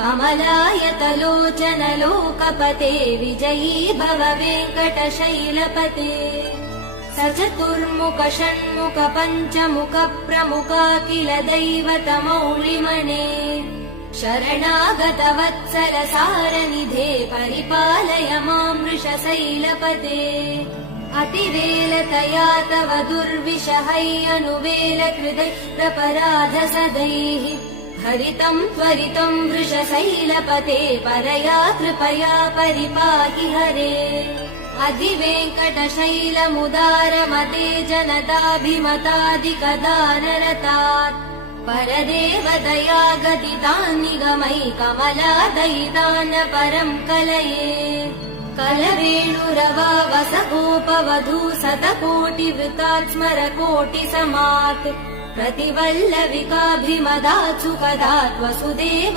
कमलायतलोचन लोकपते विजयी भव वेङ्कटशैलपते सचतुर्मुख षण्मुख पञ्चमुख प्रमुखाखिल दैवतमौलिमणे शरणागत वत्सल सारनिधे परिपालय मां वृषशैलपते अतिवेलतया तव दुर्विषहैयनुवेल कृदै प्रपराध सदैः हरितं त्वरितं वृषशैलपते परया कृपया परिपाहि हरे अधिवेङ्कटशैलमुदारमते जनताभिमतादिकदानरतात् परदेवदया गदितान् निगमै कमलादयितान् परं कलये कलवेणुरवा वसगोपवधू शतकोटिवृतात् स्मरकोटिसमात् प्रतिवल्लविकाभिमदात् सुखदात् वसुदेव